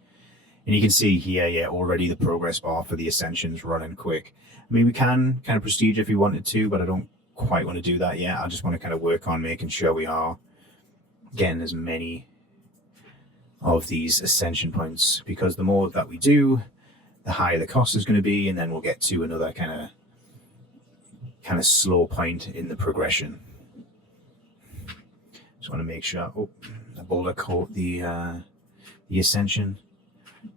And you can see here, yeah, already the progress bar for the Ascension's running quick. I mean, we can kind of prestige if we wanted to, but I don't quite want to do that yet. I just want to kind of work on making sure we are getting as many of these Ascension points, because the more that we do, the higher the cost is going to be, and then we'll get to another kind of slow point in the progression. Just want to make sure. Oh, the boulder caught the Ascension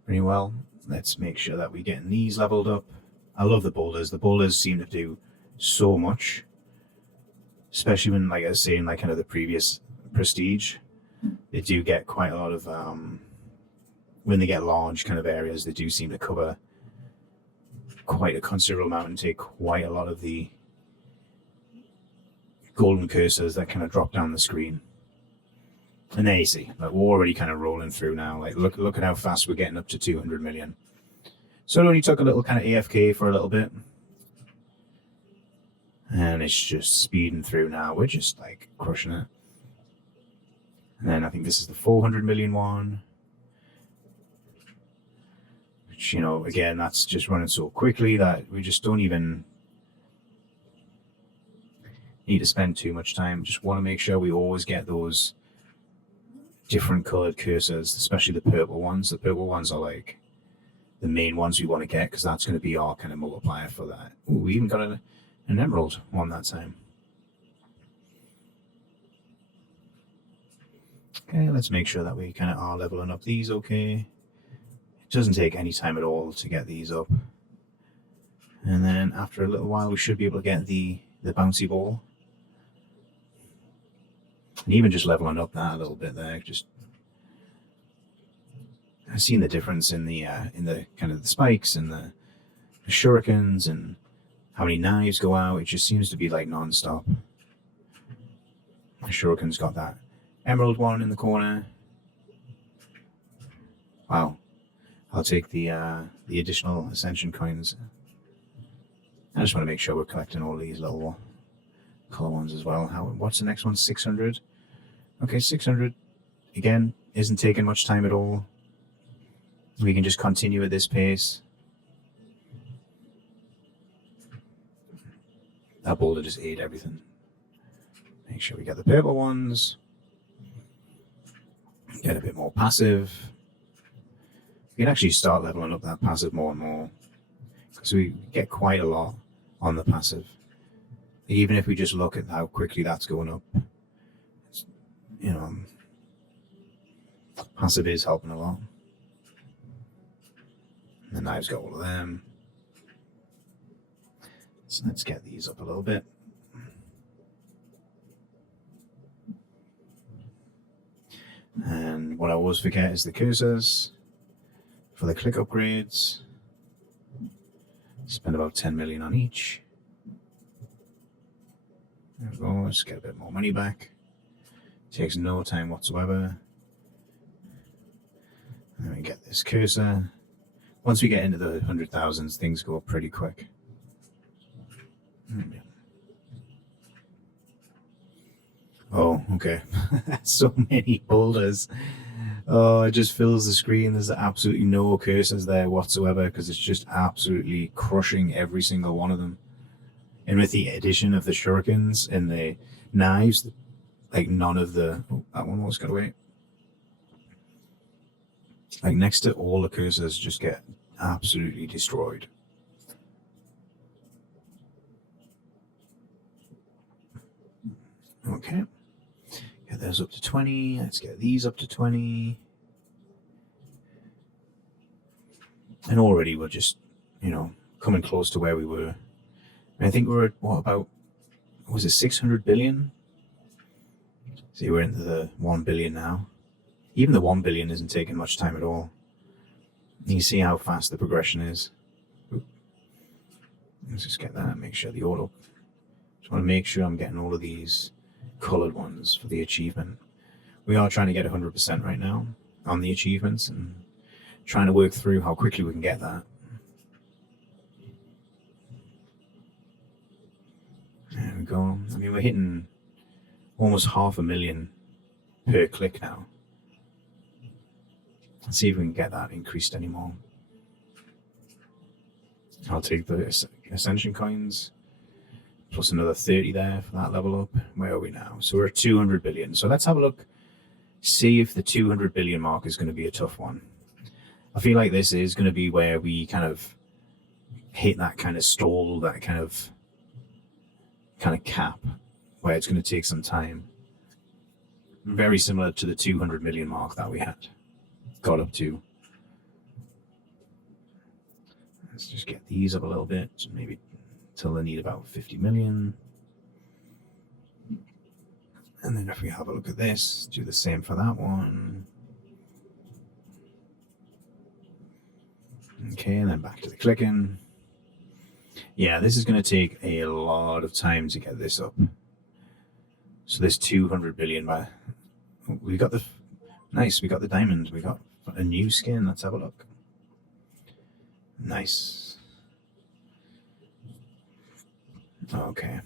pretty well. Let's make sure that we're getting these leveled up. I love the boulders. The boulders seem to do so much, especially when, like I was saying, like kind of the previous prestige, they do get quite a lot of when they get large kind of areas, they do seem to cover quite a considerable amount and take quite a lot of the golden cursors that kind of drop down the screen. And there you see, like, we're already kind of rolling through now. Like, look at how fast we're getting up to 200 million. So it only took a little kind of AFK for a little bit, and it's just speeding through now. We're just like crushing it. And then I think this is the 400 million one, which, you know, again, that's just running so quickly that we just don't even need to spend too much time. Just want to make sure we always get those different colored cursors, especially the purple ones. The purple ones are like the main ones we want to get, because that's going to be our kind of multiplier for that. Ooh, we even got an emerald one that time. Okay, let's make sure that we kind of are leveling up these okay. It doesn't take any time at all to get these up. And then after a little while, we should be able to get the bouncy ball. And even just leveling up that a little bit there, just I've seen the difference in the kind of the spikes and the shurikens and how many knives go out. It just seems to be like non-stop. The shuriken's got that emerald one in the corner. Wow, I'll take the additional Ascension coins. I just want to make sure we're collecting all these little color ones as well. What's the next one? 600. Okay, 600 again isn't taking much time at all. We can just continue at this pace. That boulder just ate everything. Make sure we get the purple ones. Get a bit more passive. We can actually start leveling up that passive more and more, because we get quite a lot on the passive. Even if we just look at how quickly that's going up, you know, passive is helping a lot. The knives got all of them. So let's get these up a little bit. And what I always forget is the cursors for the click upgrades. Spend about 10 million on each. There we go. Let's get a bit more money back. Takes no time whatsoever. And then we get this cursor. Once we get into the 100,000s, things go pretty quick. Oh, okay. So many boulders. Oh, it just fills the screen. There's absolutely no cursors there whatsoever, because it's just absolutely crushing every single one of them. And with the addition of the shurikens and the knives, like none of the... Oh, that one almost got away. Like next to all the cursors just get absolutely destroyed. Okay. Get those up to 20. Let's get these up to 20. And already we're just, you know, coming close to where we were. I think we're at, what, about, was it 600 billion? See, we're into the 1 billion now. Even the 1 billion isn't taking much time at all. You see how fast the progression is. Oop. Let's just get that, make sure the auto. Just want to make sure I'm getting all of these colored ones for the achievement. We are trying to get 100% right now on the achievements and trying to work through how quickly we can get that. There we go. I mean, we're hitting almost 500,000 per click now. Let's see if we can get that increased anymore. I'll take the Ascension coins, plus another 30 there for that level up. Where are we now? So we're at 200 billion. So let's have a look, see if the 200 billion mark is going to be a tough one. I feel like this is going to be where we kind of hit that kind of stall, that kind of cap, where it's going to take some time. Very similar to the 200 million mark that we had got up to. Let's just get these up a little bit, maybe till they need about 50 million. And then if we have a look at this, do the same for that one. Okay, and then back to the clicking. Yeah, this is going to take a lot of time to get this up. So this 200 billion, we got the, nice, we got the diamond, we got a new skin. Let's have a look. Nice. Okay.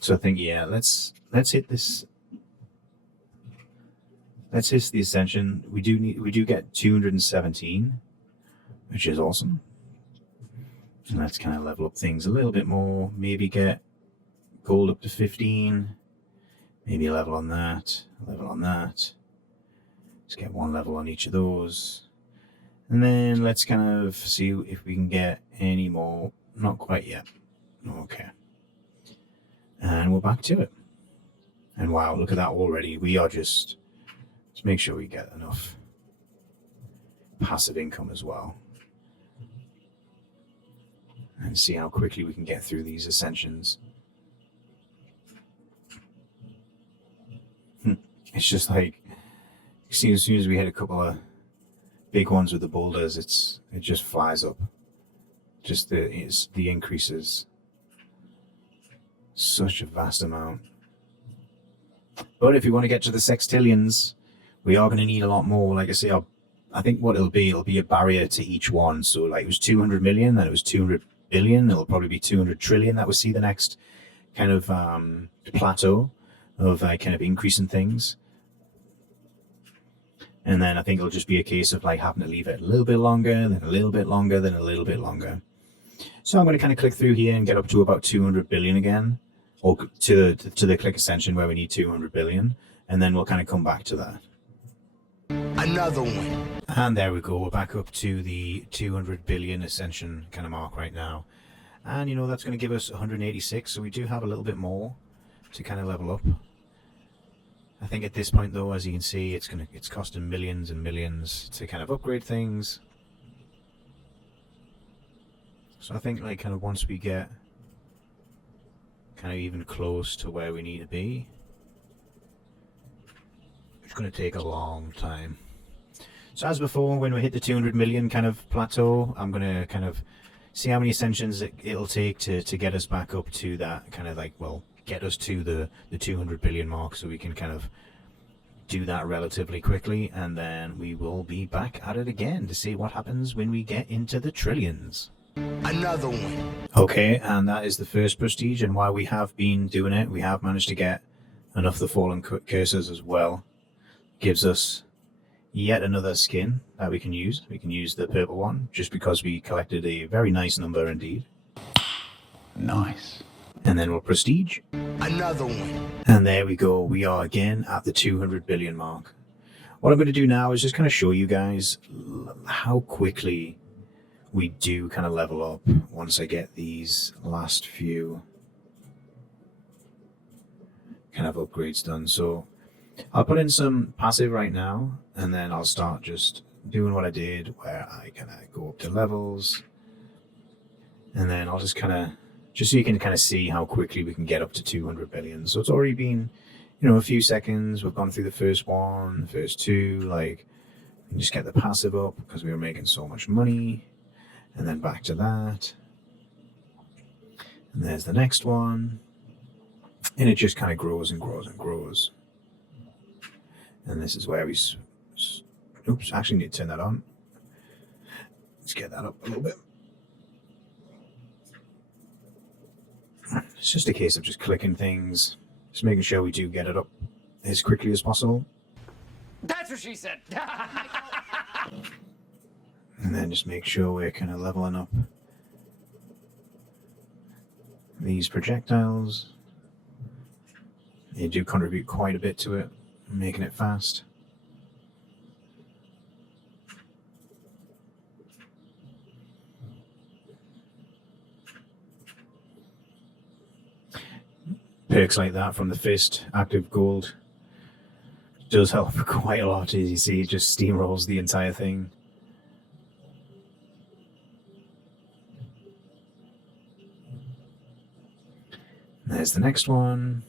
So I think, yeah, let's hit this. Let's hit the Ascension. We do get 217, which is awesome. And let's kind of level up things a little bit more. Maybe get gold up to 15. Maybe a level on that. A level on that. Let's get one level on each of those. And then let's kind of see if we can get any more. Not quite yet. Okay. And we're back to it. And wow, look at that already. We are just... Let's make sure we get enough passive income as well. And see how quickly we can get through these ascensions. It's just like, as soon as we hit a couple of big ones with the boulders, it just flies up. Just the increases. Such a vast amount. But if we want to get to the sextillions, we are going to need a lot more. Like I say, I think what it'll be a barrier to each one. So like it was 200 million, then it was 200 billion. It'll probably be 200 trillion. That will see the next kind of plateau of kind of increasing things. And then I think it'll just be a case of like having to leave it a little bit longer, then a little bit longer, then a little bit longer. So I'm going to kind of click through here and get up to about 200 billion again, or to the click ascension where we need 200 billion, and then we'll kind of come back to that. Another one. And there we go. We're back up to the 200 billion ascension kind of mark right now. And you know, that's going to give us 186. So we do have a little bit more to kind of level up. I think at this point though, as you can see, it's costing millions and millions to kind of upgrade things. So I think like kind of once we get kind of even close to where we need to be, it's going to take a long time. So as before, when we hit the 200 million kind of plateau, I'm going to kind of see how many ascensions it'll take to get us back up to that kind of like, well, get us to the 200 billion mark, so we can kind of do that relatively quickly, and then we will be back at it again to see what happens when we get into the trillions. Another one. Okay, and that is the first prestige, and while we have been doing it, we have managed to get enough of the fallen cursors as well. Gives us yet another skin that we can use. We can use the purple one just because we collected a very nice number indeed. Nice. And then we'll prestige. Another one. And there we go. We are again at the 200 billion mark. What I'm going to do now is just kind of show you guys how quickly we do kind of level up once I get these last few kind of upgrades done. So I'll put in some passive right now, and then I'll start just doing what I did where I kind of go up to levels, and then I'll just kind of, just so you can kind of see how quickly we can get up to 200 billion. So it's already been, you know, a few seconds. We've gone through the first one, the first two, like, and just get the passive up because we were making so much money, and then back to that. And there's the next one. And it just kind of grows and grows and grows. And this is where we, oops, actually need to turn that on. Let's get that up a little bit. It's just a case of just clicking things, just making sure we do get it up as quickly as possible. That's what she said. And then just make sure we're kind of leveling up these projectiles. They do contribute quite a bit to it, making it fast. Perks like that from the fist, active gold, does help quite a lot. As you see, it just steamrolls the entire thing. There's the next one.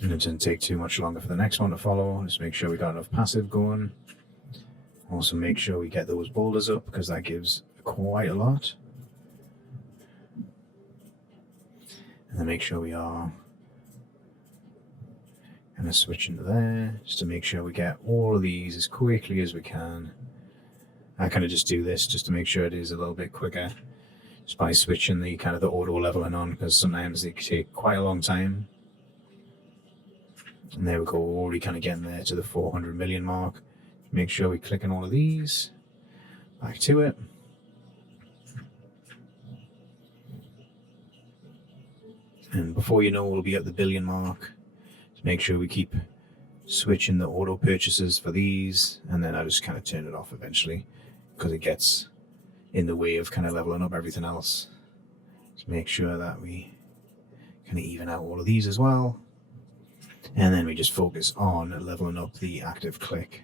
And it doesn't take too much longer for the next one to follow. Just make sure we got enough passive going. Also make sure we get those boulders up because that gives quite a lot. And then make sure we are kind of switching to there, just to make sure we get all of these as quickly as we can. I kind of just do this just to make sure it is a little bit quicker, just by switching the kind of the auto leveling on, because sometimes they take quite a long time. And there we go, already kind of getting there to the 400 million mark. Make sure we click on all of these, back to it. And before you know, we'll be at the billion mark. Just make sure we keep switching the auto purchases for these, and then I just kind of turn it off eventually because it gets in the way of kind of leveling up everything else. Just make sure that we kind of even out all of these as well. And then we just focus on leveling up the active click.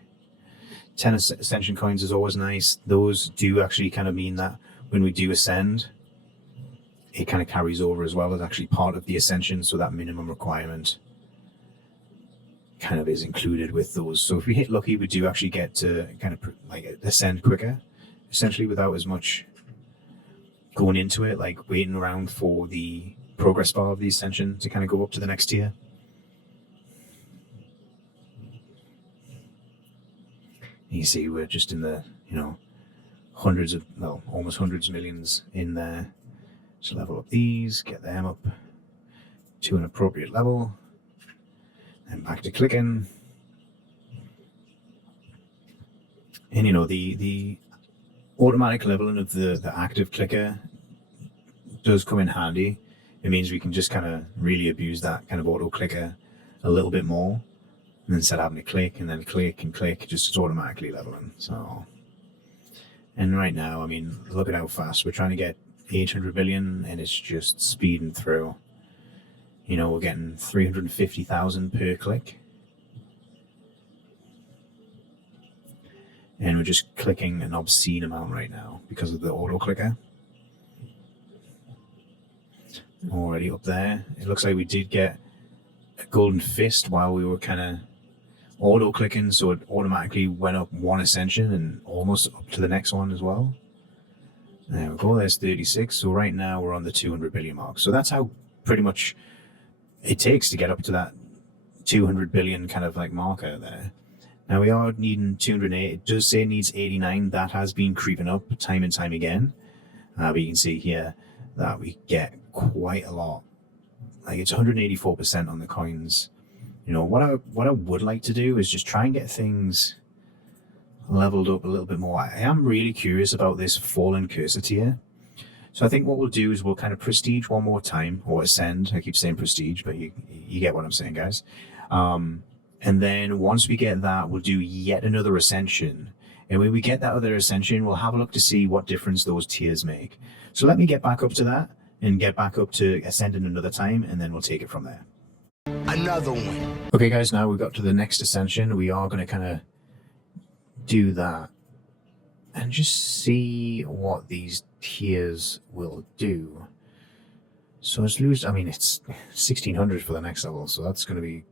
10 ascension coins is always nice. Those do actually kind of mean that when we do ascend, it kind of carries over as well as actually part of the ascension, so that minimum requirement kind of is included with those. So if we hit lucky, we do actually get to kind of like ascend quicker, essentially without as much going into it, like waiting around for the progress bar of the ascension to kind of go up to the next tier. You see we're just in the, hundreds of, well, almost hundreds of millions in there. So level up these, get them up to an appropriate level, then back to clicking. And the automatic leveling of the active clicker does come in handy. It means we can just kind of really abuse that kind of auto clicker a little bit more. And instead of having to click and then click and click, just it's automatically leveling. So, and right now, I mean, look at how fast we're trying to get 800 billion, and it's just speeding through. We're getting 350,000 per click. And we're just clicking an obscene amount right now because of the auto clicker. Already up there. It looks like we did get a golden fist while we were kind of auto clicking, so it automatically went up one ascension and almost up to the next one as well. There we go, there's 36. So right now we're on the 200 billion mark. So that's how pretty much it takes to get up to that 200 billion kind of like marker there. Now we are needing 208. It does say it needs 89. That has been creeping up time and time again. But you can see here that we get quite a lot. Like it's 184% on the coins. What I would like to do is just try and get things leveled up a little bit more. I am really curious about this fallen cursor tier. So I think what we'll do is we'll kind of prestige one more time, or ascend. I keep saying prestige, but you get what I'm saying, guys. And then once we get that, we'll do yet another ascension. And when we get that other ascension, we'll have a look to see what difference those tiers make. So let me get back up to that and get back up to ascending another time, and then we'll take it from there. Another one. Okay, guys, now we've got to the next ascension. We are going to kind of do that and just see what these tiers will do. So it's it's 1600 for the next level, so that's going to be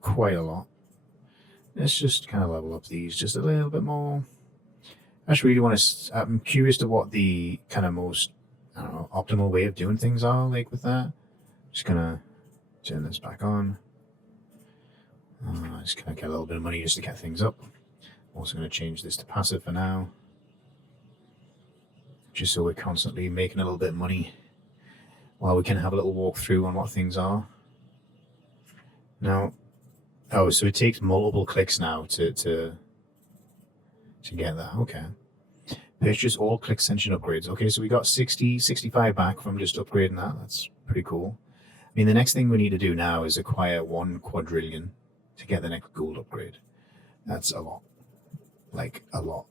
quite a lot. Let's just kind of level up these just a little bit more. I just really want to, I'm curious to what the kind of most, optimal way of doing things are like with that. Just gonna turn this back on. Just gonna get a little bit of money just to get things up. Also gonna change this to passive for now, just so we're constantly making a little bit of money. while we can have a little walk through on what things are. Now, oh, so it takes multiple clicks now to get that. Okay. Purchase all click session upgrades. Okay, so we got 65 back from just upgrading that. That's pretty cool. I mean, the next thing we need to do now is acquire 1 quadrillion to get the next gold upgrade. That's a lot. Like, a lot.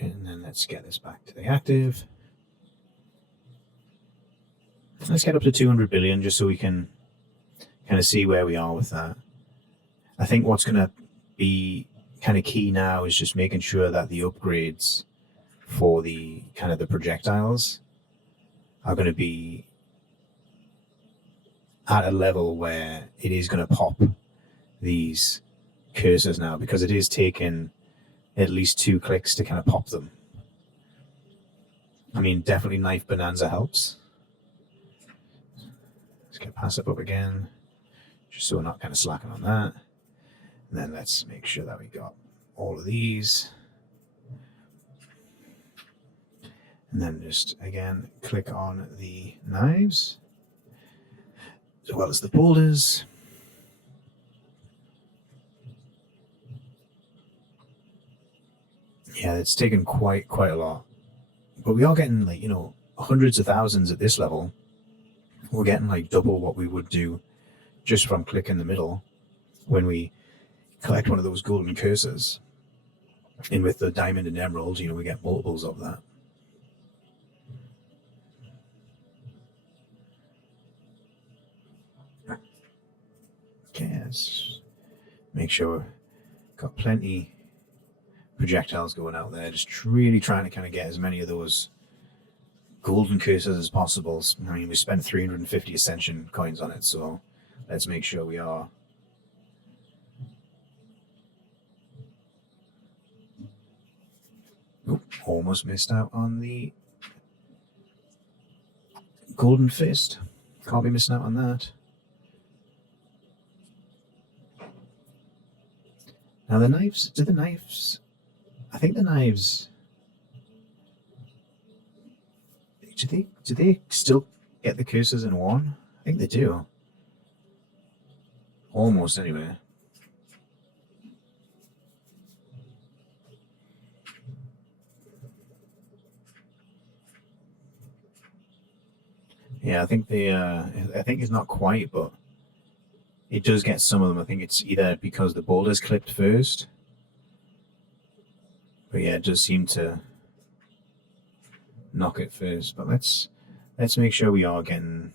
And then let's get this back to the active. Let's get up to 200 billion just so we can kind of see where we are with that. I think what's going to be kind of key now is just making sure that the upgrades for the kind of the projectiles are going to be at a level where it is going to pop these cursors now, because it is taking at least 2 clicks to kind of pop them. I mean, definitely Knife Bonanza helps. Let's get passive up again, just so we're not kind of slacking on that. And then let's make sure that we got all of these. And then just, again, click on the knives, as well as the boulders. Yeah, it's taken quite a lot. But we are getting, like, you know, hundreds of thousands at this level. We're getting like double what we would do just from click in the middle when we collect one of those golden cursors. And with the diamond and emerald, you know, we get multiples of that. Okay, let's make sure we've got plenty projectiles going out there. Just really trying to kind of get as many of those golden cursors as possible. I mean, we spent 350 ascension coins on it, so let's make sure we are. Oop, almost missed out on the golden fist. Can't be missing out on that. Now the knives, I think the knives, do they still get the cursors in one? I think they do. Almost, anyway. Yeah, I think I think it's not quite, but it does get some of them. I think it's either because the boulder's clipped first. But yeah, it does seem to knock it first. But let's make sure we are getting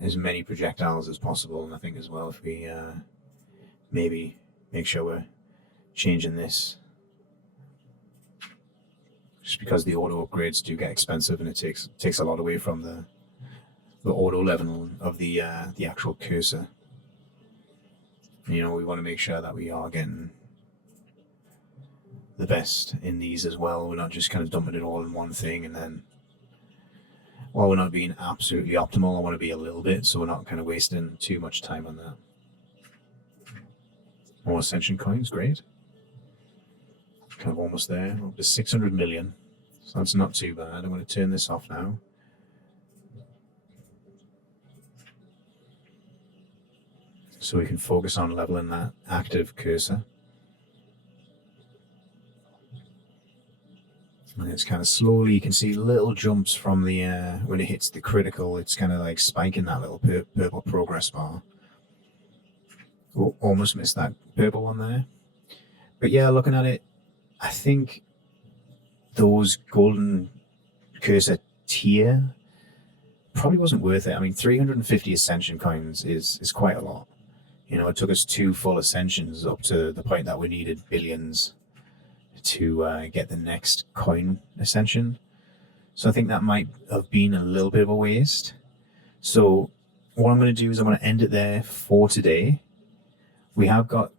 as many projectiles as possible. And I think as well, if we maybe make sure we're changing this, just because the auto upgrades do get expensive and it takes a lot away from the auto level of the actual cursor. You know, we want to make sure that we are getting the best in these as well. We're not just kind of dumping it all in one thing, and then while we're not being absolutely optimal, I want to be a little bit, so we're not kind of wasting too much time on that. More ascension coins, great. Kind of almost there, up to 600 million. So that's not too bad. I'm going to turn this off now. So we can focus on leveling that active cursor. And it's kind of slowly, you can see little jumps from the, when it hits the critical, it's kind of like spiking that little purple progress bar. Oh, almost missed that purple one there. But yeah, looking at it, I think those golden cursor tier probably wasn't worth it. I mean, 350 ascension coins is quite a lot. You know, it took us 2 full ascensions up to the point that we needed billions to get the next coin ascension. So I think that might have been a little bit of a waste. So what I'm going to do is I'm going to end it there for today. We have got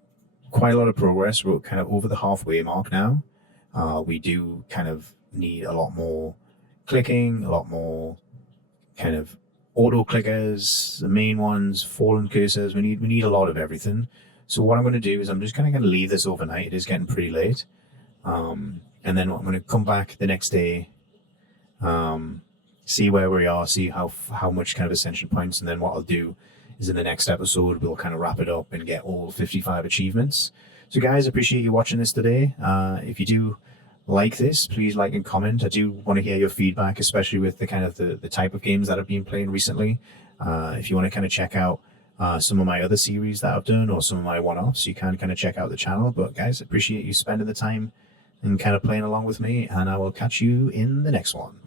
quite a lot of progress. We're kind of over the halfway mark now. We do kind of need a lot more clicking, a lot more kind of auto clickers, the main ones, fallen cursors. We need a lot of everything. So what I'm going to do is I'm just kind of going to leave this overnight. It is getting pretty late. And then I'm going to come back the next day, see where we are, see how much kind of ascension points, and then what I'll do is in the next episode we'll kind of wrap it up and get all 55 achievements. So guys, appreciate you watching this today. If you do like this, please like and comment. I do want to hear your feedback, especially with the kind of the type of games that I've been playing recently. If you want to kind of check out some of my other series that I've done or some of my one-offs, you can kind of check out the channel. But guys, appreciate you spending the time and kind of playing along with me, and I will catch you in the next one.